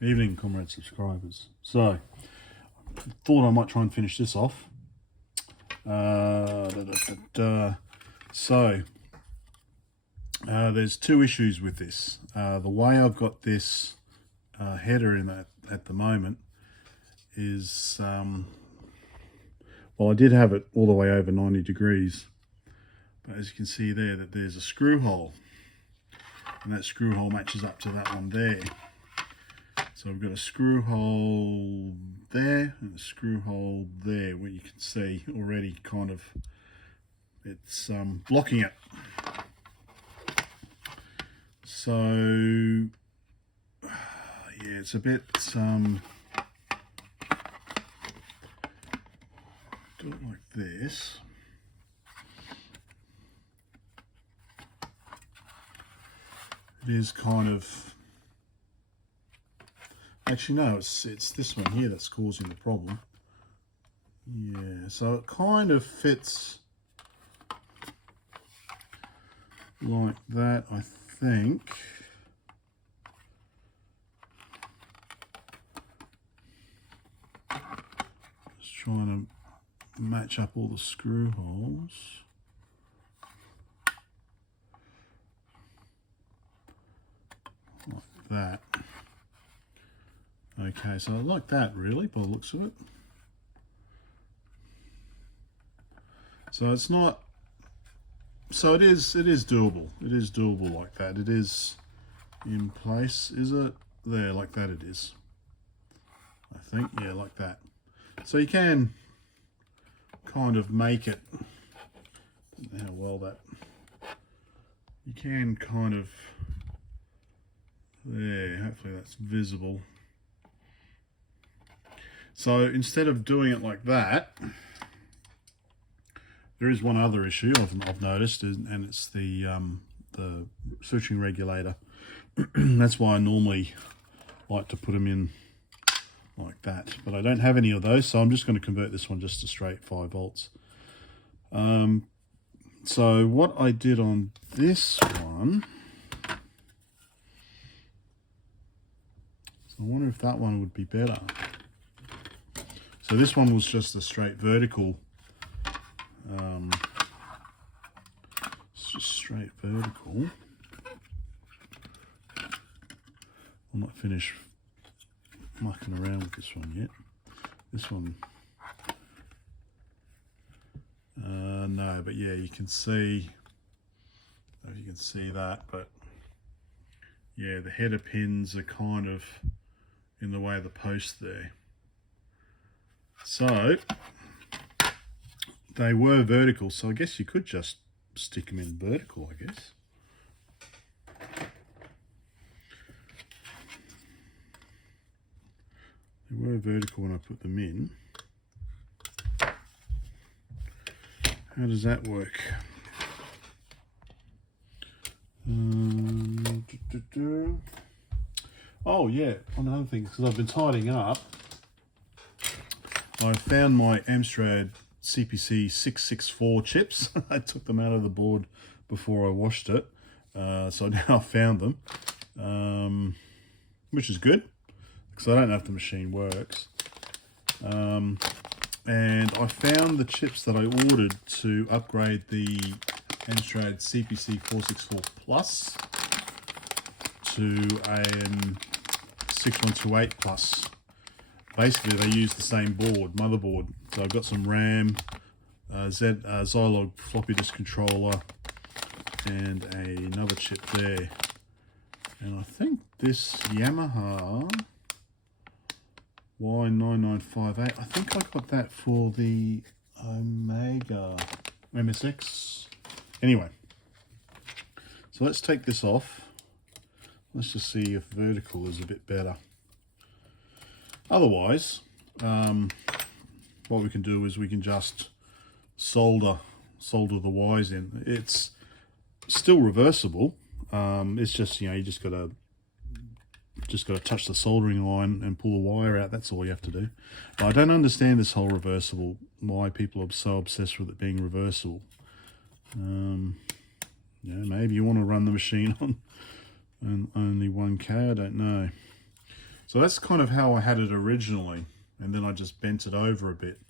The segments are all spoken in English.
Evening, comrade subscribers. So, thought I might try and finish this off. So, there's two issues with this. The way I've got this header in that at the moment is, well, I did have it all the way over 90 degrees, but as you can see there, that there's a screw hole, and that screw hole matches up to that one there. So I've got a screw hole there and a screw hole there, where you can see already kind of it's blocking it. So yeah, it's a bit do it like this. It is kind of, actually no, it's this one here that's causing the problem. Yeah, so it kind of fits like that, I think. Just trying to match up all the screw holes. Like that. Okay, so I like that really, by the looks of it. So it's not, so it is doable. It is doable like that. It is in place, is it? There, like that it is. I think, yeah, like that. So you can kind of make it, I don't know how well that, you can kind of, there, hopefully that's visible. So instead of doing it like that, there is one other issue I've noticed, and it's the switching regulator. That's why I normally like to put them in like that, but I don't have any of those, so I'm just going to convert this one just to straight 5 volts. So what I did on this one, so I wonder if that one would be better. So this one was just a straight vertical. It's just straight vertical. I'm not finished mucking around with this one yet. This one, no, but yeah, you can see, if you can see that, but yeah, the header pins are kind of in the way of the post there. So they were vertical, so I guess you could just stick them in vertical, I guess. They were vertical when I put them in. How does that work? Oh yeah, another thing, because I've been tidying up, I found my Amstrad CPC 664 chips. I took them out of the board before I washed it, so I now found them, which is good, because I don't know if the machine works. And I found the chips that I ordered to upgrade the Amstrad CPC 464 Plus to a 6128 Plus. Basically, they use the same board, motherboard. So I've got some RAM, Zilog floppy disk controller, and another chip there. And I think this Yamaha Y9958, I think I got that for the Omega MSX. Anyway, so let's take this off. Let's just see if vertical is a bit better. Otherwise, what we can do is we can just solder the wires in. It's still reversible. It's just, you know, you just got to touch the soldering line and pull the wire out. That's all you have to do. But I don't understand this whole reversible, why people are so obsessed with it being reversible. Yeah, maybe you want to run the machine on only 1K, I don't know. So that's kind of how I had it originally, and then I just bent it over a bit.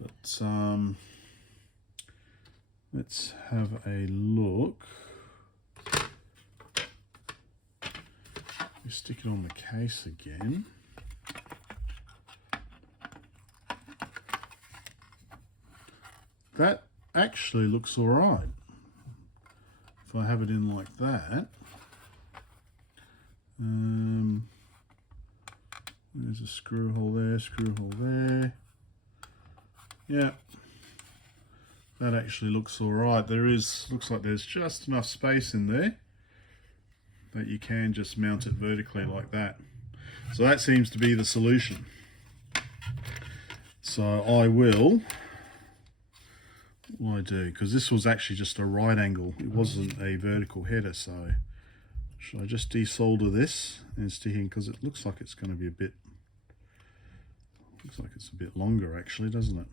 But let's have a look. We stick it on the case again. That actually looks all right. If I have it in like that. There's a screw hole there, screw hole there. Yeah, that actually looks all right. Looks like there's just enough space in there that you can just mount it vertically like that. So that seems to be the solution. So I will, what I do, because this was actually just a right angle, it wasn't a vertical header, so should I just desolder this and stick in, because it looks like it's going to be a bit, looks like it's a bit longer actually, doesn't it?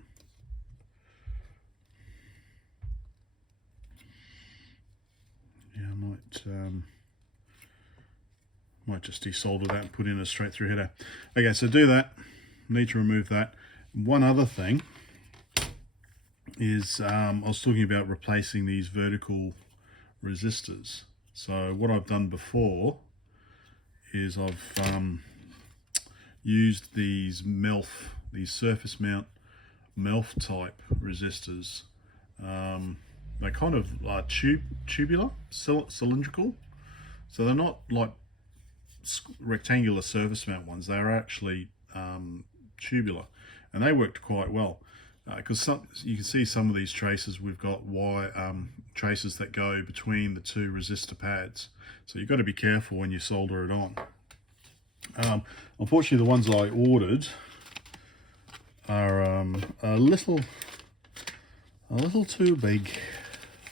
Yeah, I might just desolder that and put in a straight through header. Okay, so do that. Need to remove that. One other thing is I was talking about replacing these vertical resistors. So what I've done before is I've used these MELF, these surface mount MELF type resistors. They kind of are tubular, cylindrical. So they're not like rectangular surface mount ones. They're actually tubular, and they worked quite well. Because you can see some of these traces, we've got traces that go between the two resistor pads. So you've got to be careful when you solder it on. Unfortunately, the ones I ordered are a little too big.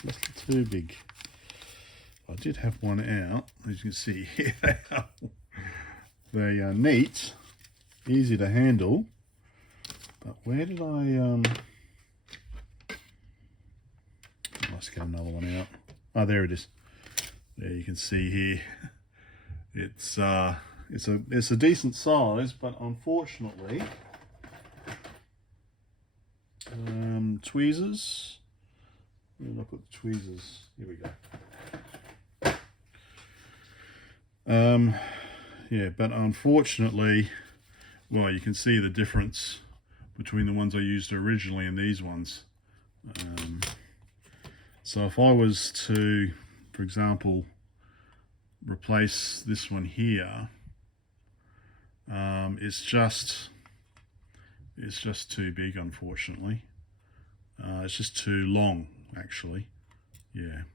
A little too big. I did have one out, as you can see here. They are neat, easy to handle. But where did let's get another one out. Oh, there it is. There you can see here. It's a decent size, but unfortunately, tweezers. Look at the tweezers. Here we go. Yeah, but unfortunately, well, you can see the difference between the ones I used originally and these ones. So if I was to, for example, replace this one here, it's just too big, unfortunately. It's just too long, actually. Yeah.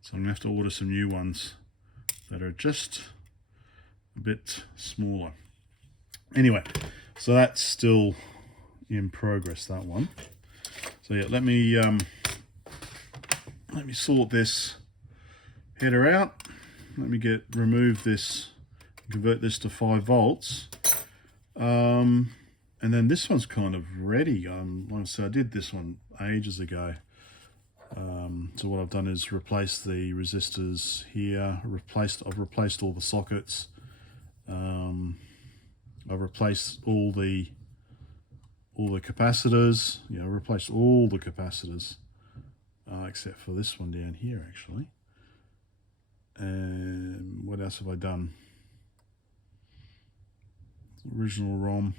So I'm gonna have to order some new ones that are just a bit smaller. Anyway, so that's still in progress, that one. So yeah, let me sort this header out. Let me remove this, convert this to 5 volts. And then this one's kind of ready. Like I said, I did this one ages ago. So what I've done is replace the resistors here. I've replaced all the sockets. I've replaced all the capacitors. Yeah, I replaced all the capacitors except for this one down here, actually. And what else have I done? Original ROM.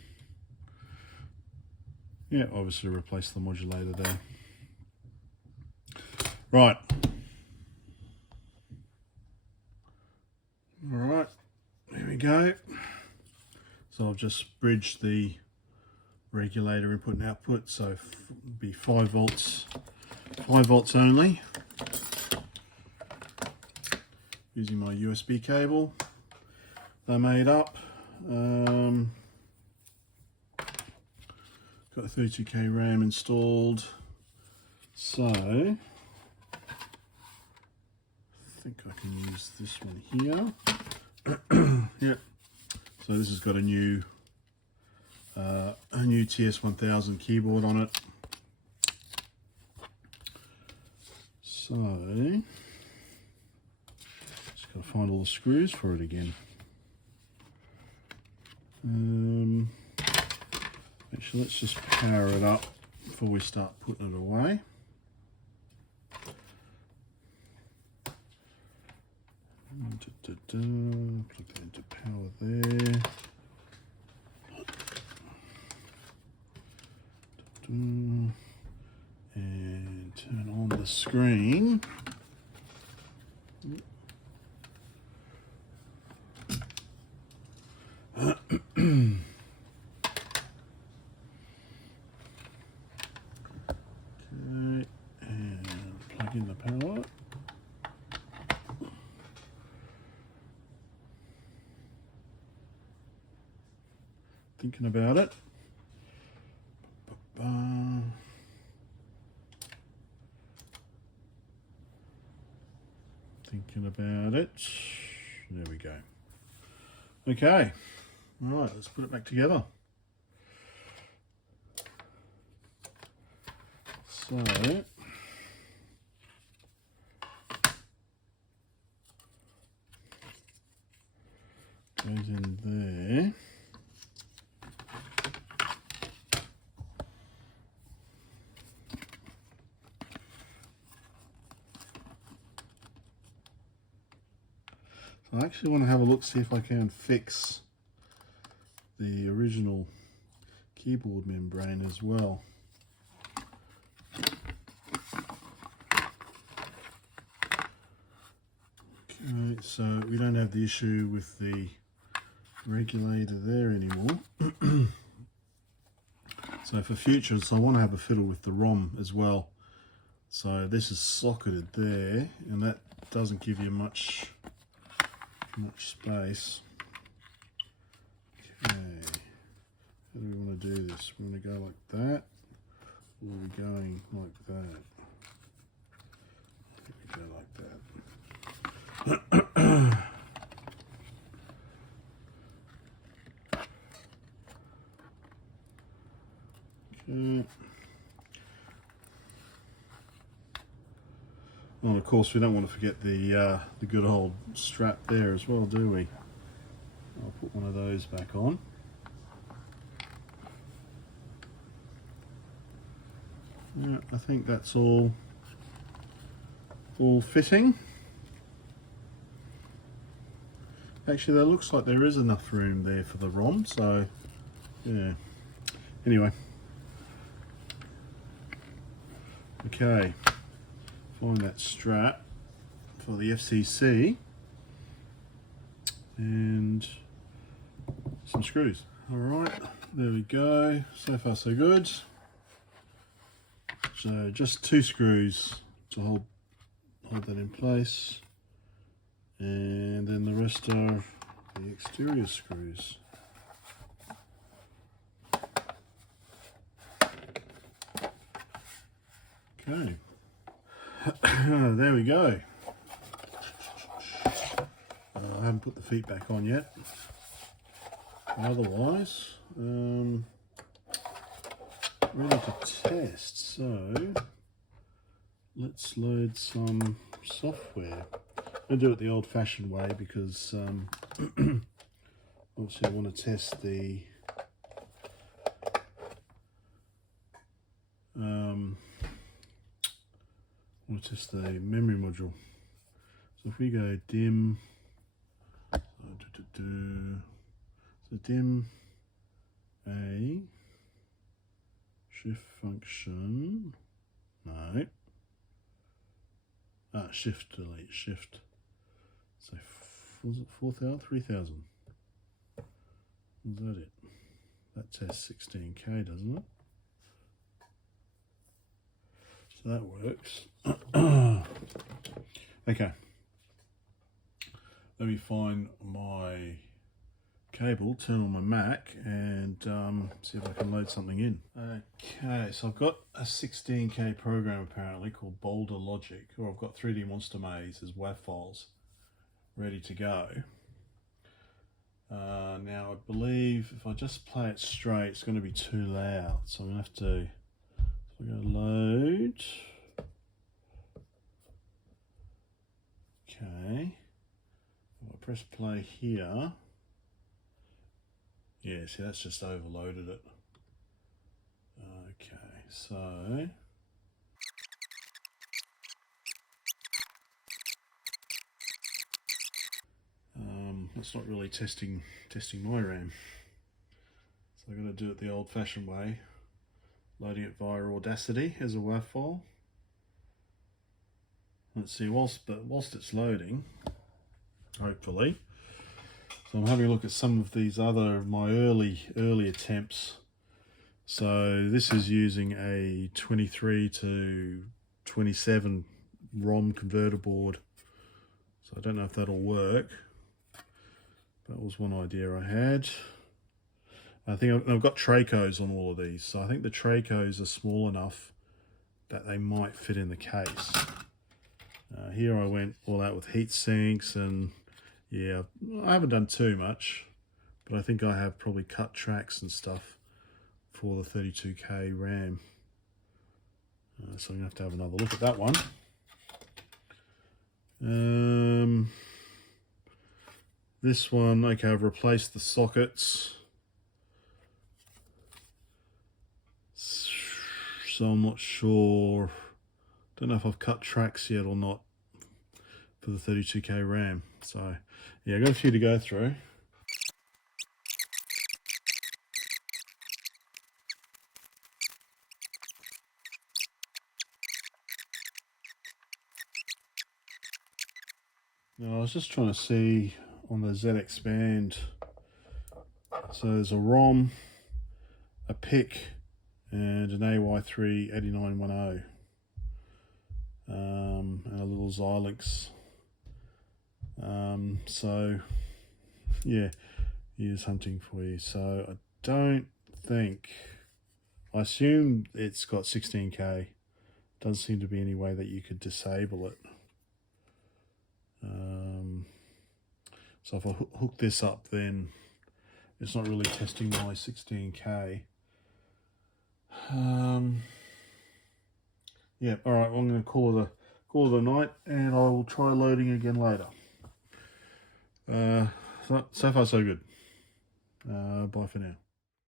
Yeah, obviously replaced the modulator there. Right. All right, there we go. So I've just bridged the regulator input and output, so be 5 volts only, using my USB cable. They're made up. Got a 32K RAM installed, so I think I can use this one here. Yep. So this has got a new TS1000 keyboard on it. So just got to find all the screws for it again. Actually, let's just power it up before we start putting it away. Plug that into power there. And turn on the screen. Okay, and plug in the power. Thinking about it. Thinking about it. There we go. Okay. All right, let's put it back together. So, goes in there. I actually want to have a look, see if I can fix the original keyboard membrane as well. Okay, so we don't have the issue with the regulator there anymore. So for futures, I want to have a fiddle with the ROM as well. So this is socketed there, and that doesn't give you much space. Okay, how do we want to do this? We want to go like that, or are we going like that? We go like that. Okay. Well, of course, we don't want to forget the good old strap there as well, do we? I'll put one of those back on. Yeah, I think that's all fitting. Actually, there looks like there is enough room there for the ROM, so yeah. Anyway. Okay. Find that strap for the FCC and some screws. All right, there we go. So far so good. So just 2 screws to hold that in place, and then the rest are the exterior screws. Okay. There we go. I haven't put the feet back on yet. Otherwise, ready to test. So let's load some software. I'm going to do it the old-fashioned way because obviously I want to test the memory module. So if we go dim, so dim A, shift function, no, shift delete, shift, so was it 4,000, 3,000, was that it? That tests 16K, doesn't it? So that works. Okay, let me find my cable, turn on my Mac, and see if I can load something in. Okay, so I've got a 16K program apparently called Boulder Logic, or I've got 3D Monster Maze as WAV files ready to go. Now I believe if I just play it straight, it's going to be too loud, so I'm going to have to, we're going to load. Okay, if I press play here, yeah, Yeah, see, that's just overloaded it. Okay, so that's not really testing my RAM. So I'm going to do it the old-fashioned way, loading it via Audacity as a WAV file. Let's see, whilst it's loading, hopefully. So I'm having a look at some of these my early attempts. So this is using a 23 to 27 ROM converter board. So I don't know if that'll work. That was one idea I had. I think I've got Tracos on all of these, so I think the Tracos are small enough that they might fit in the case. Here I went all out with heat sinks, and yeah, I haven't done too much, but I think I have probably cut tracks and stuff for the 32K RAM. So I'm going to have another look at that one. This one, okay, I've replaced the sockets. So I'm not sure. Don't know if I've cut tracks yet or not for the 32K RAM. So yeah, I've got a few to go through. Now, I was just trying to see on the ZX Band. So there's a ROM, a PIC, and an AY3 8910, and a little Xilinx. So yeah, here's hunting for you. So I don't think, I assume it's got 16K. Doesn't seem to be any way that you could disable it. So if I hook this up, then it's not really testing my 16K. Yeah, all right, well, I'm going to call it a night, and I will try loading again later. So far so good. Bye for now.